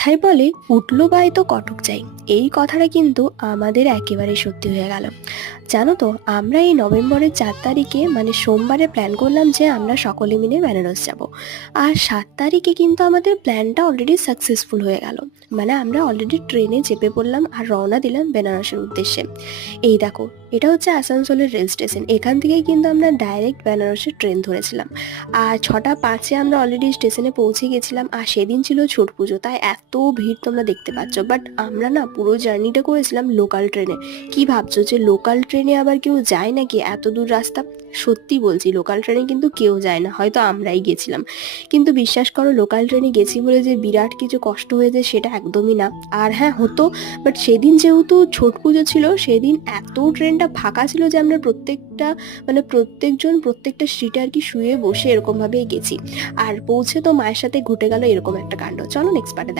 তাই বলে উঠলো বাই তো কটক চাই। এই কথাটা কিন্তু আমাদের একেবারে সত্যি হয়ে গেল। জানো তো, আমরা এই নভেম্বরের 4 তারিখে মানে সোমবারে প্ল্যান করলাম যে আমরা সকলে মিলে বেনারস যাব। আর 7 তারিখে কিন্তু আমাদের প্ল্যানটা অলরেডি সাকসেসফুল হয়ে গেল। মানে আমরা অলরেডি ট্রেনে চেপে পড়লাম আর রওনা দিলাম বেনারসের উদ্দেশ্যে। এই দেখো, এটা হচ্ছে আসানসোলের রেল স্টেশন। এখান থেকেই কিন্তু আমরা ডাইরেক্ট বেনারসের ট্রেন ধরেছিলাম। আর 6টা 5-এ আমরা অলরেডি স্টেশনে পৌঁছে গেছিলাম। আর সেদিন ছিল ছট পুজো, তাই এত ভিড় তোমরা দেখতে পাচ্ছ। বাট আমরা না পুরো জার্নিটা করেছিলাম লোকাল ট্রেনে। কি ভাবছো যে লোকাল ট্রেনে আবার কেউ যায় নাকি এত দূর রাস্তা? সত্যি বলছি, লোকাল ট্রেনে কিন্তু কেউ যায় না, হয়তো আমরাই গেছিলাম। কিন্তু বিশ্বাস করো, লোকাল ট্রেনে গেছি বলে যে বিরাট কিছু কষ্ট হয়েছে সেটা একদমই না। আর হ্যাঁ, হতো, বাট সেদিন যেহেতু ছট পুজো ছিল সেদিন এত ট্রেনটা ফাঁকা ছিল যে আমরা প্রত্যেকটা মানে প্রত্যেকজন প্রত্যেকটা সিটে আর কি শুয়ে বসে এরকম ভাবেই গেছি। আর পৌঁছে তো মায়ের সাথে ঘটে গেল এরকম একটা কাণ্ড। চলো নেক্সট পার্টে দেখা